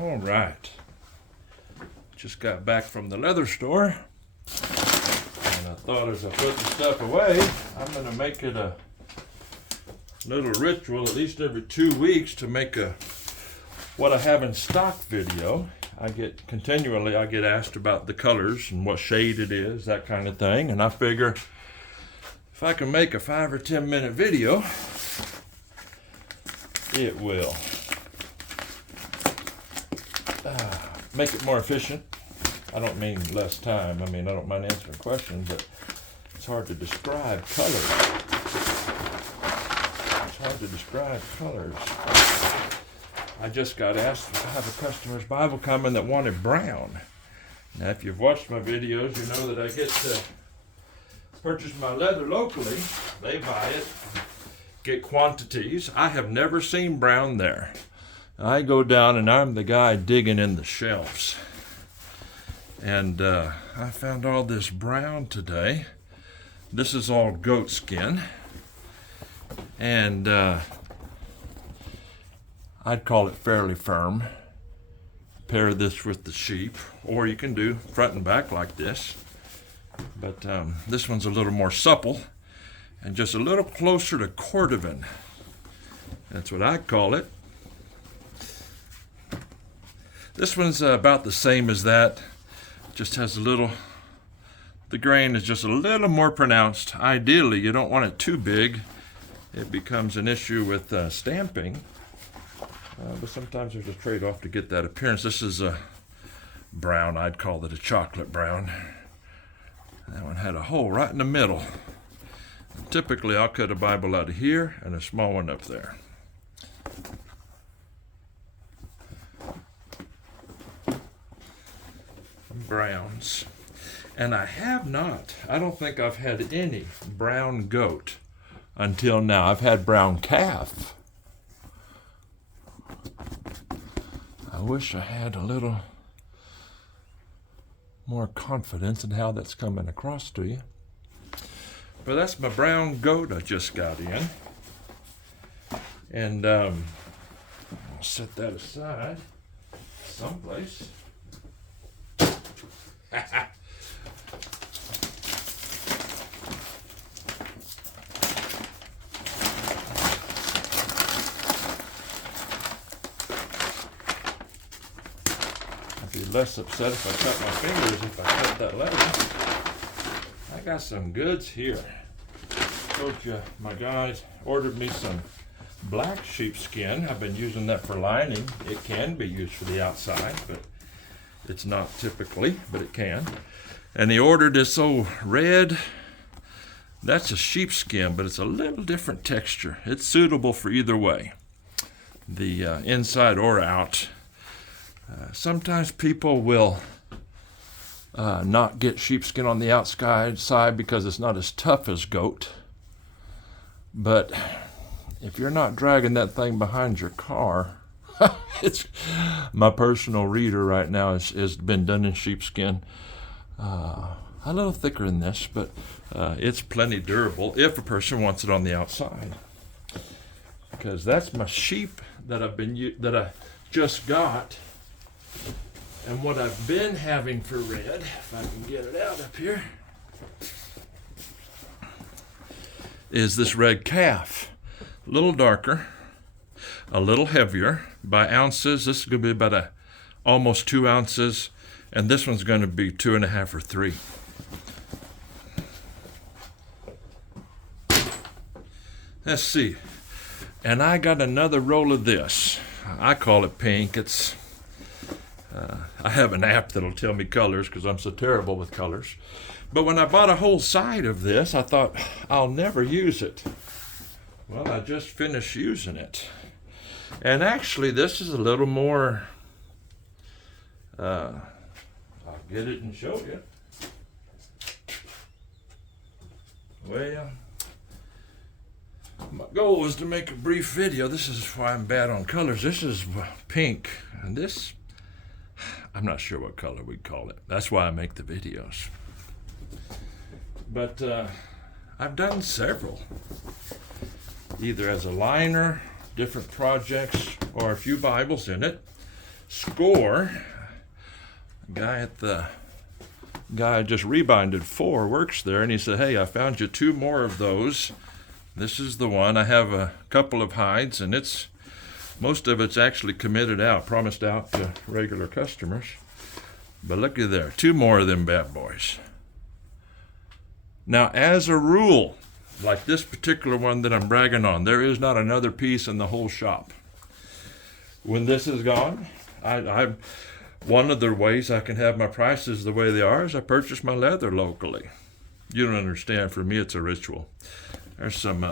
All right. Just got back from the leather store, and I thought as I put the stuff away, I'm going to make it a little ritual at least every 2 weeks to make a what I have in stock video. I get asked about the colors and what shade it is, that kind of thing, and I figure if I can make a 5 or 10 minute video, it will make it more efficient. I don't mean less time. I mean, I don't mind answering questions, but it's hard to describe colors. I just got asked if I have a customer's Bible coming that wanted brown. Now, if you've watched my videos, you know that I get to purchase my leather locally. They buy it, get quantities. I have never seen brown there. I go down and I'm the guy digging in the shelves. And I found all this brown today. This is all goat skin. And I'd call it fairly firm. Pair this with the sheep, or you can do front and back like this. But this one's a little more supple and just a little closer to cordovan. That's what I call it. This one's about the same as that. Just has a little, the grain is just a little more pronounced. Ideally, you don't want it too big. It becomes an issue with stamping. But sometimes there's a trade-off to get that appearance. This is a brown. I'd call it a chocolate brown. That one had a hole right in the middle. Typically, I'll cut a Bible out of here and a small one up there. Browns. And I don't think I've had any brown goat until now. I've had brown calf. I wish I had a little more confidence in how that's coming across to you. But that's my brown goat I just got in. And I'll set that aside someplace. I'd be less upset if I cut my fingers if I cut that leather. I got some goods here. Told you my guys ordered me some black sheepskin. I've been using that for lining. It can be used for the outside, but it's not typically, but it can. And he ordered this old red. That's a sheepskin, but it's a little different texture. It's suitable for either way, the inside or out. Sometimes people will not get sheepskin on the outside because it's not as tough as goat. But if you're not dragging that thing behind your car, it's my personal reader right now has been done in sheepskin. A little thicker than this, but it's plenty durable if a person wants it on the outside. Because that's my sheep that I just got, and what I've been having for red. If I can get it out up here, is this red calf, a little darker, a little heavier by ounces. This is going to be about almost 2 ounces, and this one's going to be 2.5 or 3. Let's see. And I got another roll of this. I call it pink. It's I have an app that'll tell me colors because I'm so terrible with colors. But when I bought a whole side of this, I thought I'll never use it. Well, I just finished using it. And actually, this is a little more, I'll get it and show you. Well, my goal was to make a brief video. This is why I'm bad on colors. This is pink, and this, I'm not sure what color we'd call it. That's why I make the videos. But I've done several, either as a liner, different projects, or a few Bibles in it. score. Guy I just rebinded 4 works there, and he said, hey, I found you 2 more of those. This is the one. I have a couple of hides, and most of it's actually committed out, promised out to regular customers. But looky there, 2 more of them bad boys. Now, as a rule, like this particular one that I'm bragging on, there is not another piece in the whole shop. When this is gone, one of the ways I can have my prices the way they are is I purchase my leather locally. You don't understand. For me, it's a ritual. There's some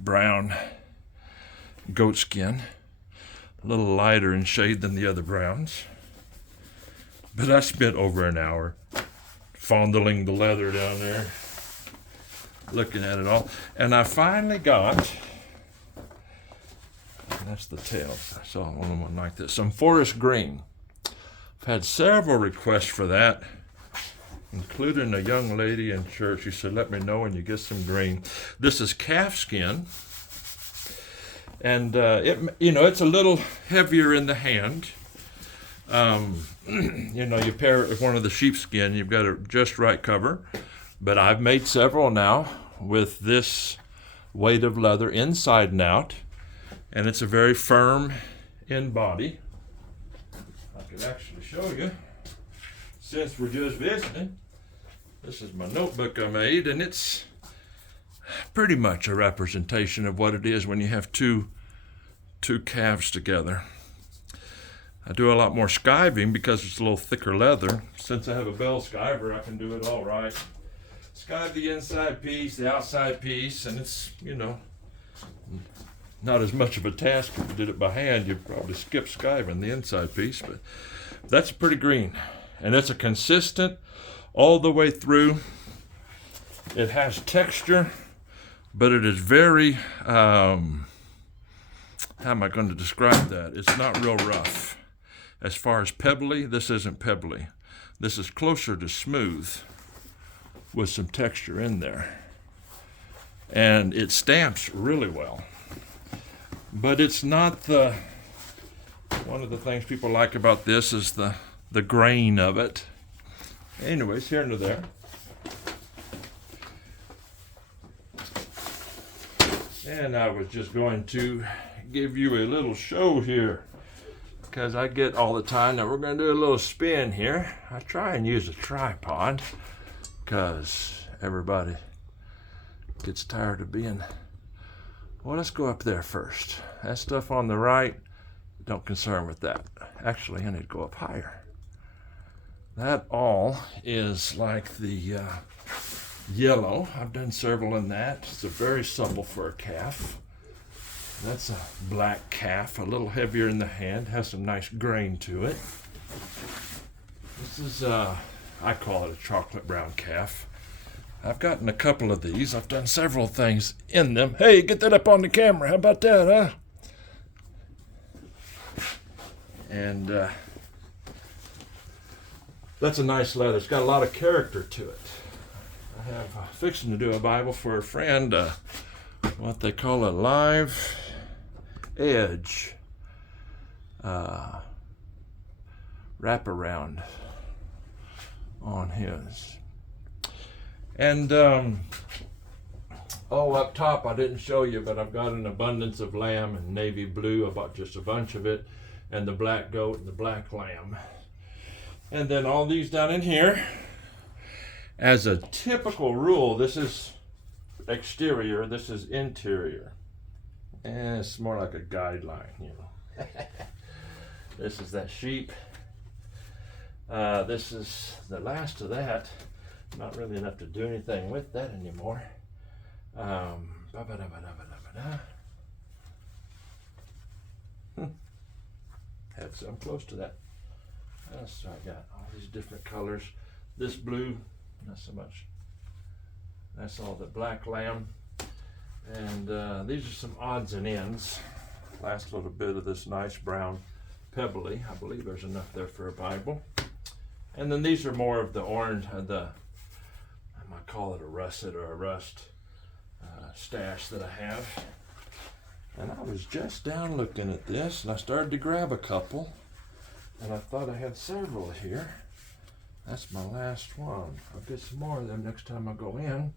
brown goat skin, a little lighter in shade than the other browns. But I spent over an hour fondling the leather down there, looking at it all. And I finally got, that's the tail. I saw one like this, some forest green. I've had several requests for that, including a young lady in church. She said, let me know when you get some green. This is calf skin. And it's a little heavier in the hand. You pair it with one of the sheepskin, you've got a just right cover. But I've made several now with this weight of leather inside and out. And it's a very firm in body. I could actually show you, since we're just visiting. This is my notebook I made, and it's pretty much a representation of what it is when you have two calves together. I do a lot more skiving because it's a little thicker leather. Since I have a bell skiver, I can do it all right. Skive the inside piece, the outside piece, and it's, not as much of a task. If you did it by hand, you'd probably skip skiving the inside piece, but that's pretty green. And it's a consistent all the way through. It has texture, but it is very, how am I going to describe that? It's not real rough. As far as pebbly, this isn't pebbly. This is closer to smooth with some texture in there. And it stamps really well. But it's not one of the things people like about this is the grain of it. Anyways, here and there. And I was just going to give you a little show here, because I get all the time. Now we're going to do a little spin here. I try and use a tripod because everybody gets tired of being, well, let's go up there first. That stuff on the right, don't concern with that. Actually, I need to go up higher. That all is like the yellow. I've done several in that. It's a very supple for a calf. That's a black calf, a little heavier in the hand, has some nice grain to it. This is, I call it a chocolate brown calf. I've gotten a couple of these. I've done several things in them. Hey, get that up on the camera. How about that, huh? And that's a nice leather. It's got a lot of character to it. I have fixing to do a Bible for a friend, what they call a live edge wraparound on his. And up top I didn't show you, but I've got an abundance of lamb and navy blue. I bought just a bunch of it, and the black goat and the black lamb. And then all these down in here. As a typical rule, this is exterior, this is interior. And it's more like a guideline, This is that sheep. This is the last of that. Not really enough to do anything with that anymore. Had some close to that. So I got all these different colors. This blue, not so much. That's all the black lamb. And these are some odds and ends. Last little bit of this nice brown pebbly. I believe there's enough there for a Bible. And then these are more of the orange, I might call it a russet or a rust stash that I have. And I was just down looking at this, and I started to grab a couple. And I thought I had several here. That's my last one. I'll get some more of them next time I go in.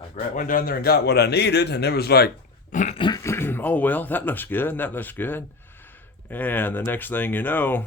I went down there and got what I needed, and it was like, oh, well, that looks good, and that looks good. And the next thing you know,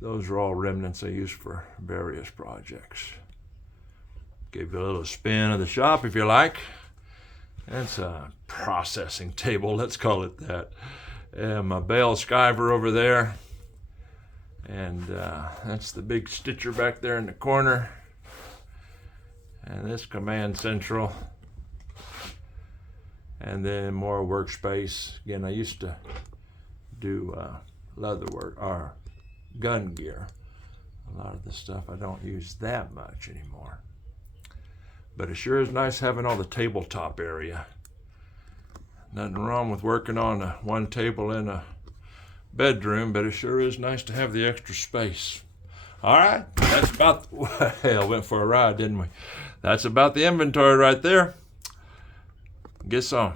those are all remnants I use for various projects. Give you a little spin of the shop if you like. That's a processing table, let's call it that. And my bale skiver over there. And that's the big stitcher back there in the corner. And this command central. And then more workspace. Again, I used to do leather work or gun gear. A lot of the stuff I don't use that much anymore. But it sure is nice having all the tabletop area. Nothing wrong with working on one table in a bedroom, but it sure is nice to have the extra space. All right, that's about, well, went for a ride, didn't we? That's about the inventory right there. Get some.